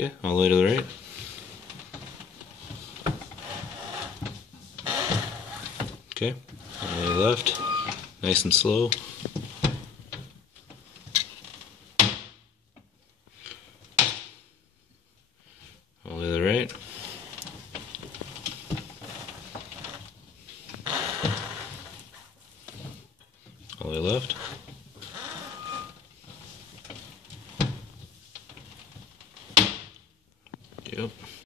Okay, all the way to the right. Okay, all the way to the left. Nice and slow. All the way to the right. All the way left.